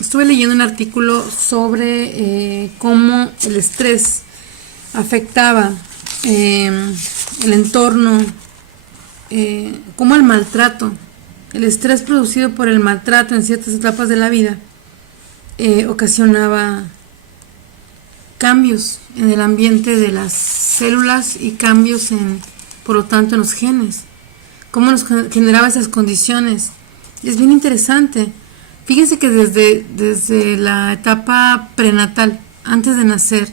estuve leyendo un artículo sobre cómo el estrés afectaba el entorno, cómo el estrés producido por el maltrato en ciertas etapas de la vida ocasionaba cambios en el ambiente de las células y cambios por lo tanto en los genes. Cómo nos generaba esas condiciones. Es bien interesante. Fíjense que desde la etapa prenatal, antes de nacer,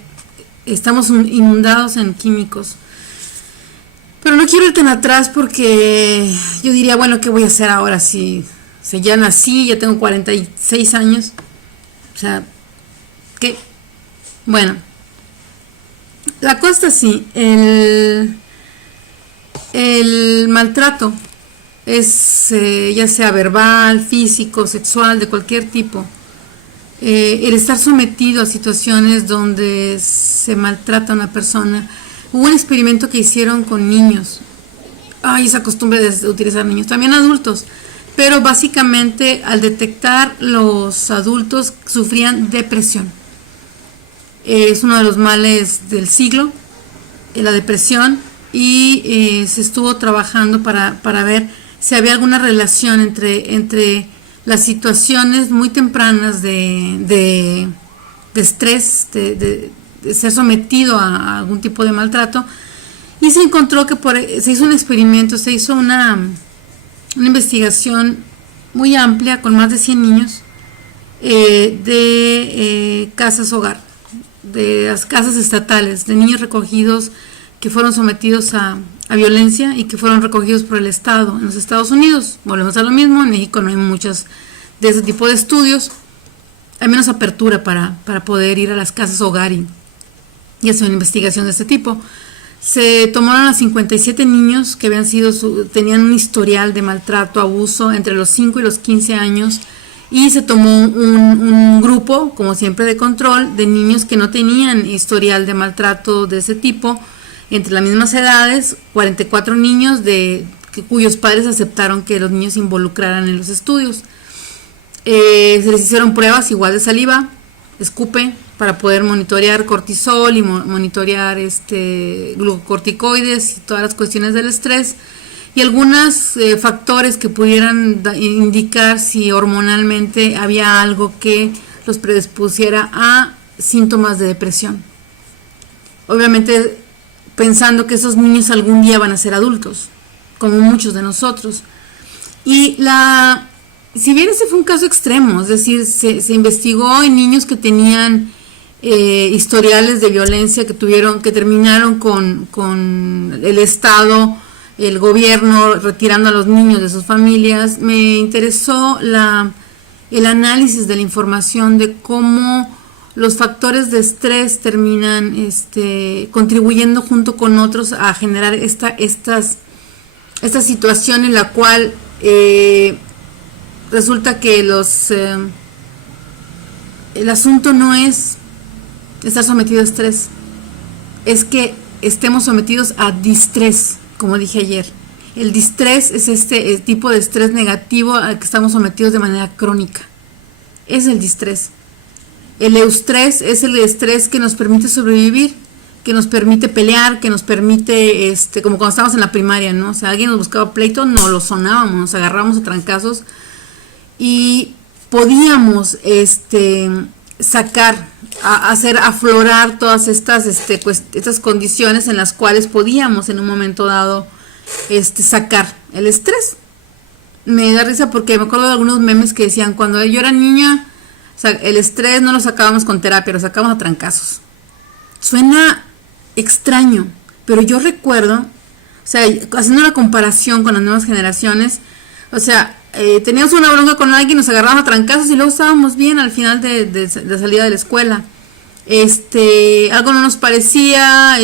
estamos inundados en químicos. Pero no quiero ir tan atrás porque yo diría, bueno, ¿qué voy a hacer ahora si ya nací, ya tengo 46 años? O sea, ¿qué? Bueno, la cosa es así. El maltrato es ya sea verbal, físico, sexual, de cualquier tipo. El estar sometido a situaciones donde se maltrata a una persona. Hubo un experimento que hicieron con niños. Ay, esa costumbre de utilizar niños, también adultos. Pero básicamente al detectar los adultos sufrían depresión. Es uno de los males del siglo, la depresión, y se estuvo trabajando para ver si había alguna relación entre las situaciones muy tempranas de estrés, de ser sometido a algún tipo de maltrato, y se encontró que se hizo un experimento, se hizo una investigación muy amplia con más de 100 niños de casas hogar, de las casas estatales, de niños recogidos que fueron sometidos a violencia y que fueron recogidos por el Estado en los Estados Unidos. Volvemos a lo mismo, en México no hay muchos de ese tipo de estudios, hay menos apertura para poder ir a las casas hogar y hacer una investigación de este tipo. Se tomaron a 57 niños que tenían un historial de maltrato, abuso entre los 5 y los 15 años, y se tomó un grupo, como siempre, de control de niños que no tenían historial de maltrato de ese tipo, entre las mismas edades, 44 niños cuyos padres aceptaron que los niños se involucraran en los estudios. Se les hicieron pruebas igual de saliva, escupe, para poder monitorear cortisol y monitorear glucocorticoides y todas las cuestiones del estrés, y algunos factores que pudieran indicar si hormonalmente había algo que los predispusiera a síntomas de depresión. Obviamente pensando que esos niños algún día van a ser adultos, como muchos de nosotros. Y si bien ese fue un caso extremo, es decir, se investigó en niños que tenían historiales de violencia que terminaron con el Estado, el gobierno retirando a los niños de sus familias. Me interesó el análisis de la información de cómo los factores de estrés terminan contribuyendo junto con otros a generar esta situación en la cual resulta que el asunto no es estar sometido a estrés, es que estemos sometidos a distrés, como dije ayer. El distrés es este tipo de estrés negativo al que estamos sometidos de manera crónica. Es el distrés. El eustrés es el estrés que nos permite sobrevivir, que nos permite pelear, que nos permite, como cuando estábamos en la primaria, ¿no? O sea, alguien nos buscaba pleito, no lo sonábamos, nos agarrábamos a trancazos y podíamos sacar, hacer aflorar todas estas condiciones en las cuales podíamos en un momento dado sacar el estrés. Me da risa porque me acuerdo de algunos memes que decían, cuando yo era niña, o sea, el estrés no lo sacábamos con terapia, lo sacábamos a trancazos. Suena extraño, pero yo recuerdo, o sea, haciendo una comparación con las nuevas generaciones, o sea, teníamos una bronca con alguien, nos agarrábamos a trancazos y luego estábamos bien al final de salida de la escuela. Algo no nos parecía,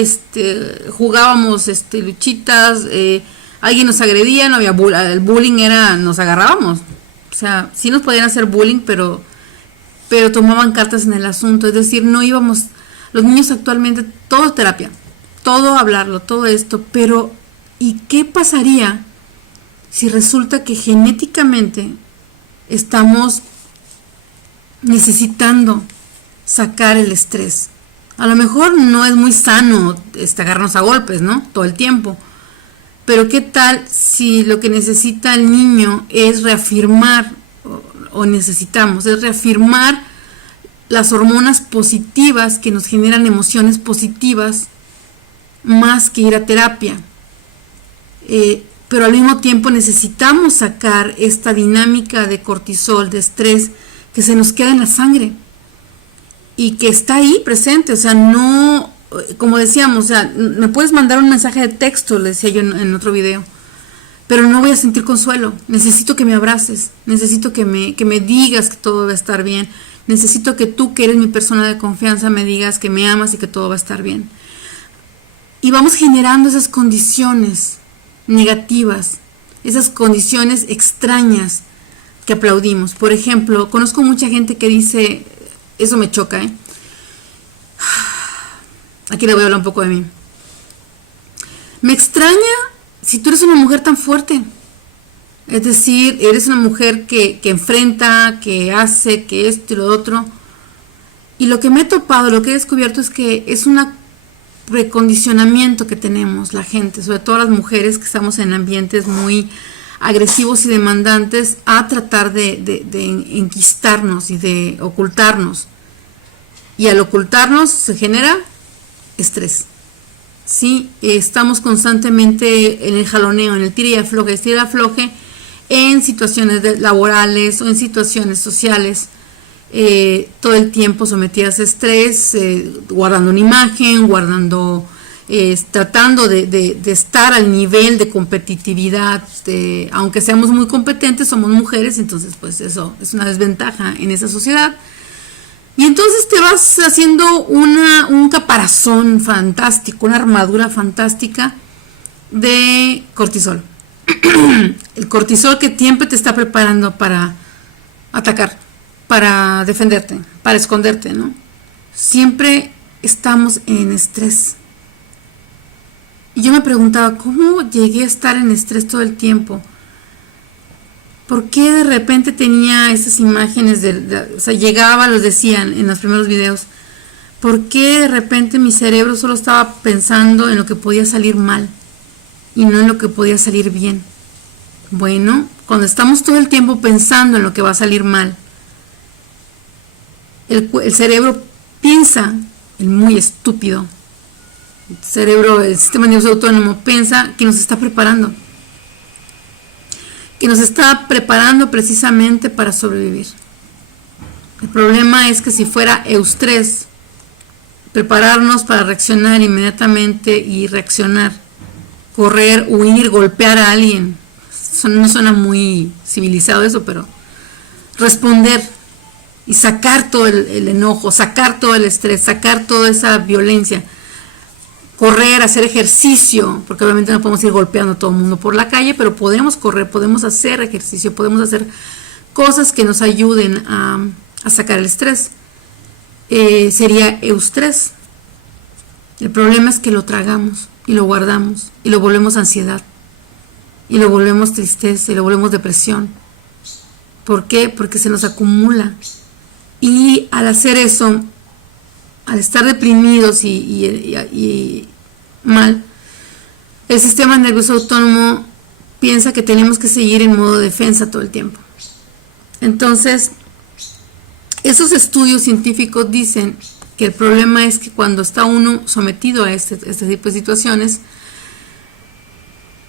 jugábamos luchitas, alguien nos agredía, no había el bullying nos agarrábamos. O sea, sí nos podían hacer bullying, pero tomaban cartas en el asunto, es decir, no íbamos, los niños actualmente, todo terapia, todo hablarlo, todo esto, pero ¿y qué pasaría si resulta que genéticamente estamos necesitando sacar el estrés. A lo mejor no es muy sano agarrarnos a golpes, ¿no? Todo el tiempo. Pero ¿qué tal si lo que necesita el niño es reafirmar, o necesitamos, es reafirmar las hormonas positivas que nos generan emociones positivas más que ir a terapia? Pero al mismo tiempo necesitamos sacar esta dinámica de cortisol, de estrés, que se nos queda en la sangre y que está ahí presente. O sea, no, como decíamos, o sea, me puedes mandar un mensaje de texto, le decía yo en otro video, pero no voy a sentir consuelo. Necesito que me abraces, necesito que me digas que todo va a estar bien, necesito que tú, que eres mi persona de confianza, me digas que me amas y que todo va a estar bien. Y vamos generando esas condiciones negativas, esas condiciones extrañas que aplaudimos. Por ejemplo, conozco mucha gente que dice, eso me choca, aquí le voy a hablar un poco de mí. Me extraña si tú eres una mujer tan fuerte, es decir, eres una mujer que enfrenta, que hace, que esto y lo otro. Y lo que me he topado, lo que he descubierto es que es un precondicionamiento que tenemos la gente, sobre todo las mujeres que estamos en ambientes muy agresivos y demandantes, a tratar de enquistarnos y de ocultarnos. Y al ocultarnos se genera estrés. Sí, estamos constantemente en el jaloneo, en el tira y afloje, en situaciones laborales o en situaciones sociales, todo el tiempo sometidas a estrés, guardando una imagen, tratando de estar al nivel de competitividad, aunque seamos muy competentes, somos mujeres, entonces pues eso es una desventaja en esa sociedad. Y entonces te vas haciendo un caparazón fantástico, una armadura fantástica de cortisol. El cortisol que siempre te está preparando para atacar, para defenderte, para esconderte, ¿no? Siempre estamos en estrés. Y yo me preguntaba, ¿cómo llegué a estar en estrés todo el tiempo? ¿Por qué de repente tenía esas imágenes o sea, llegaba, los decían en los primeros videos, ¿por qué de repente mi cerebro solo estaba pensando en lo que podía salir mal y no en lo que podía salir bien? Bueno, cuando estamos todo el tiempo pensando en lo que va a salir mal, el cerebro piensa, el muy estúpido, el sistema nervioso autónomo piensa que nos está preparando. Que nos está preparando precisamente para sobrevivir. El problema es que si fuera eustrés, prepararnos para reaccionar inmediatamente y reaccionar, correr, huir, golpear a alguien, no suena muy civilizado eso, pero responder y sacar todo el enojo, sacar todo el estrés, sacar toda esa violencia, correr, hacer ejercicio, porque obviamente no podemos ir golpeando a todo el mundo por la calle, pero podemos correr, podemos hacer ejercicio, podemos hacer cosas que nos ayuden a sacar el estrés. Sería eustrés. El problema es que lo tragamos y lo guardamos y lo volvemos ansiedad y lo volvemos tristeza y lo volvemos depresión. ¿Por qué? Porque se nos acumula. Y al hacer eso, al estar deprimidos y mal, el sistema nervioso autónomo piensa que tenemos que seguir en modo defensa todo el tiempo. Entonces, esos estudios científicos dicen que el problema es que cuando está uno sometido a este tipo de situaciones,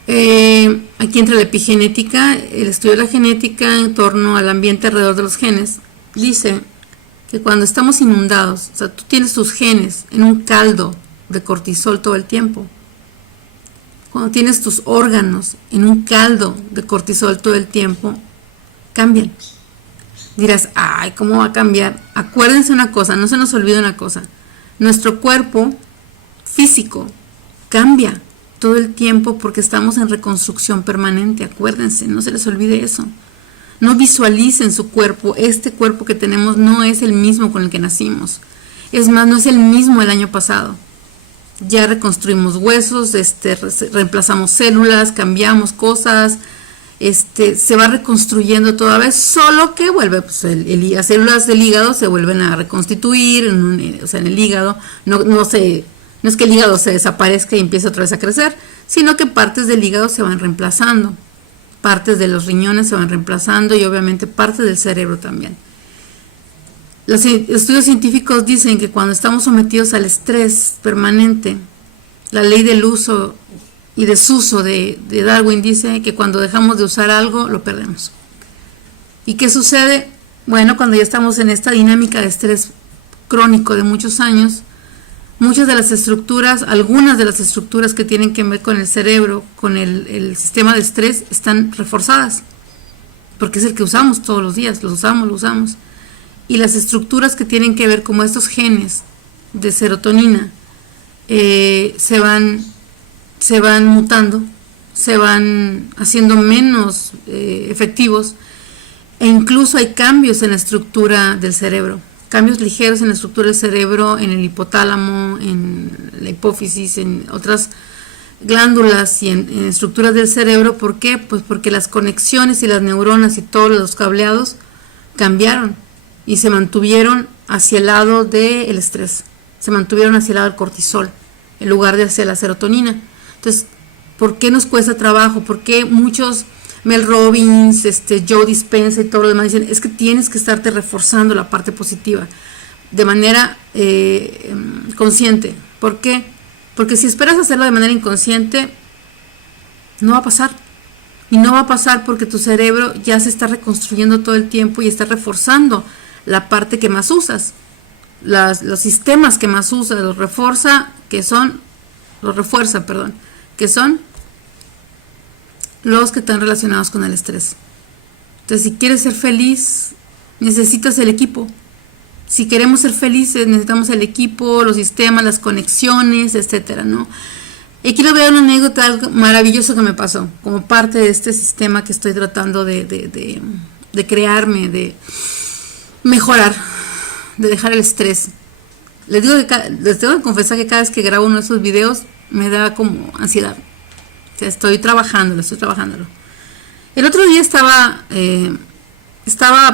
aquí entra la epigenética, el estudio de la genética en torno al ambiente alrededor de los genes, dice que cuando estamos inundados, o sea, tú tienes tus genes en un caldo de cortisol todo el tiempo, cuando tienes tus órganos en un caldo de cortisol todo el tiempo, cambian. Dirás, ay, ¿cómo va a cambiar? Acuérdense una cosa, no se nos olvide una cosa, nuestro cuerpo físico cambia todo el tiempo porque estamos en reconstrucción permanente, acuérdense, no se les olvide eso. No visualicen su cuerpo, este cuerpo que tenemos no es el mismo con el que nacimos. Es más, no es el mismo el año pasado. Ya reconstruimos huesos, reemplazamos células, cambiamos cosas se va reconstruyendo toda vez, solo que vuelve, pues las células del hígado se vuelven a reconstituir, o sea, en el hígado, no es que el hígado se desaparezca y empiece otra vez a crecer, sino que partes del hígado se van reemplazando, partes de los riñones se van reemplazando y obviamente partes del cerebro también. Los estudios científicos dicen que cuando estamos sometidos al estrés permanente, la ley del uso y desuso de Darwin dice que cuando dejamos de usar algo, lo perdemos. ¿Y qué sucede? Bueno, cuando ya estamos en esta dinámica de estrés crónico de muchos años, muchas de las estructuras, algunas de las estructuras que tienen que ver con el cerebro, con el sistema de estrés, están reforzadas, porque es el que usamos todos los días, lo usamos. Y las estructuras que tienen que ver como estos genes de serotonina se van mutando, se van haciendo menos efectivos, e incluso hay cambios en la estructura del cerebro, cambios ligeros en la estructura del cerebro, en el hipotálamo, en la hipófisis, en otras glándulas y en estructuras del cerebro. ¿Por qué? Pues porque las conexiones y las neuronas y todos los cableados cambiaron y se mantuvieron hacia el lado del estrés, se mantuvieron hacia el lado del cortisol, en lugar de hacia la serotonina. Entonces, ¿por qué nos cuesta trabajo? ¿Por qué muchos, Mel Robbins, Joe Dispenza y todo lo demás dicen, es que tienes que estarte reforzando la parte positiva de manera consciente? ¿Por qué? Porque si esperas hacerlo de manera inconsciente, no va a pasar. Y no va a pasar porque tu cerebro ya se está reconstruyendo todo el tiempo y está reforzando la parte que más usas, los sistemas que más usas, los refuerza, que son los que están relacionados con el estrés. Entonces, si quieres ser feliz, necesitas el equipo. Si queremos ser felices, necesitamos el equipo, los sistemas, las conexiones, etcétera, ¿no? Y aquí les voy a dar una anécdota, algo maravilloso que me pasó, como parte de este sistema que estoy tratando de crearme, de mejorar, de dejar el estrés. Les tengo que confesar que cada vez que grabo uno de esos videos me da como ansiedad. O sea, estoy trabajándolo. El otro día estaba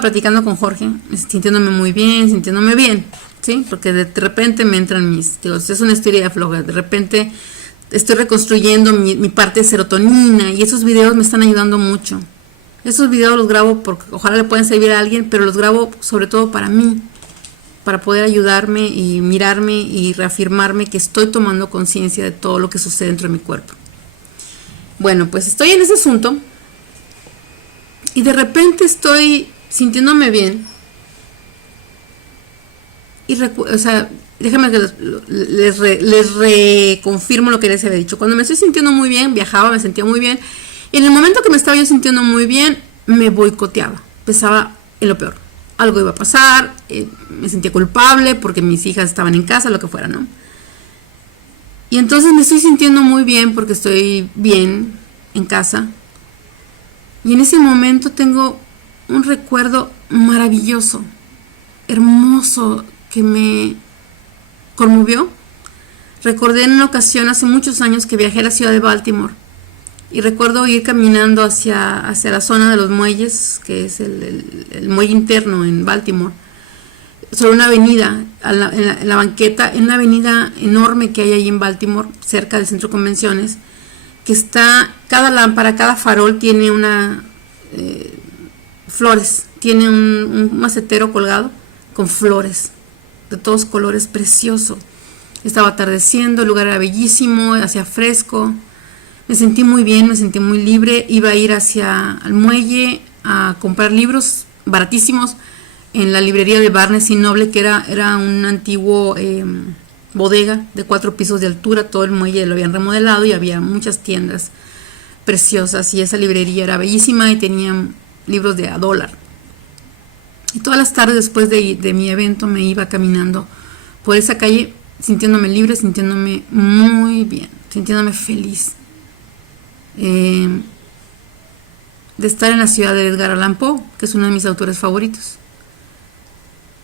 platicando con Jorge, sintiéndome bien, ¿sí? Porque de repente me entran es una historia de floja, de repente estoy reconstruyendo mi parte de serotonina y esos videos me están ayudando mucho. Esos videos los grabo porque ojalá le puedan servir a alguien, pero los grabo sobre todo para mí, para poder ayudarme y mirarme y reafirmarme que estoy tomando conciencia de todo lo que sucede dentro de mi cuerpo. Bueno, pues estoy en ese asunto y de repente estoy sintiéndome bien y déjame que les reconfirmo lo que les había dicho. Cuando me estoy sintiendo muy bien, viajaba, me sentía muy bien. En el momento que me estaba yo sintiendo muy bien, me boicoteaba, pensaba en lo peor. Algo iba a pasar, me sentía culpable porque mis hijas estaban en casa, lo que fuera, ¿no? Y entonces me estoy sintiendo muy bien porque estoy bien en casa. Y en ese momento tengo un recuerdo maravilloso, hermoso, que me conmovió. Recordé en una ocasión hace muchos años que viajé a la ciudad de Baltimore. Y recuerdo ir caminando hacia la zona de los muelles, que es el muelle interno en Baltimore, sobre una avenida, en la banqueta, en una avenida enorme que hay ahí en Baltimore, cerca del centro de convenciones, que está, cada lámpara, cada farol tiene flores, tiene un macetero colgado con flores de todos colores, precioso. Estaba atardeciendo, el lugar era bellísimo, hacía fresco. Me sentí muy bien, me sentí muy libre. Iba a ir hacia el muelle a comprar libros baratísimos en la librería de Barnes y Noble, que era un antiguo bodega de 4 pisos de altura. Todo el muelle lo habían remodelado y había muchas tiendas preciosas y esa librería era bellísima y tenía libros de $1. Y todas las tardes después de mi evento me iba caminando por esa calle sintiéndome libre, sintiéndome muy bien, sintiéndome feliz. De estar en la ciudad de Edgar Allan Poe, que es uno de mis autores favoritos.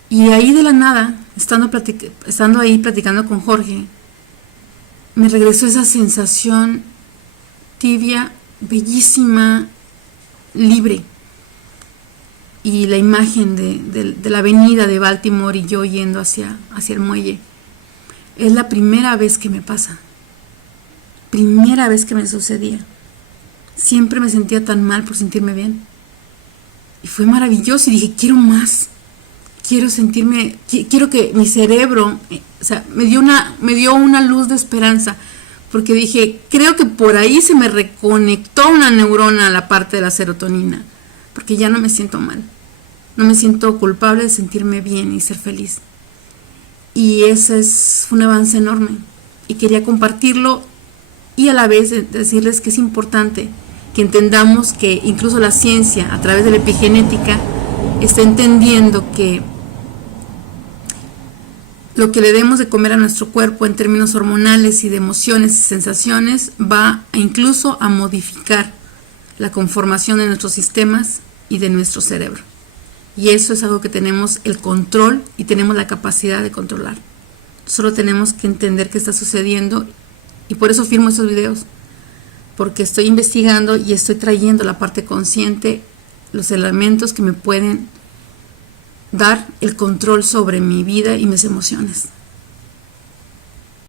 Y ahí de la nada, estando ahí platicando con Jorge, me regresó esa sensación tibia, bellísima, libre. Y la imagen de la avenida de Baltimore y yo yendo hacia el muelle. Es la primera vez que me pasa. Primera vez que me sucedía. Siempre me sentía tan mal por sentirme bien. Y fue maravilloso y dije, quiero más. Quiero sentirme, quiero que mi cerebro, o sea, me dio una luz de esperanza. Porque dije, creo que por ahí se me reconectó una neurona a la parte de la serotonina. Porque ya no me siento mal. No me siento culpable de sentirme bien y ser feliz. Y ese es un avance enorme. Y quería compartirlo y a la vez decirles que es importante que entendamos que incluso la ciencia, a través de la epigenética, está entendiendo que lo que le demos de comer a nuestro cuerpo en términos hormonales y de emociones y sensaciones va incluso a modificar la conformación de nuestros sistemas y de nuestro cerebro. Y eso es algo que tenemos el control y tenemos la capacidad de controlar. Solo tenemos que entender qué está sucediendo y por eso filmo estos videos. Porque estoy investigando y estoy trayendo la parte consciente, los elementos que me pueden dar el control sobre mi vida y mis emociones.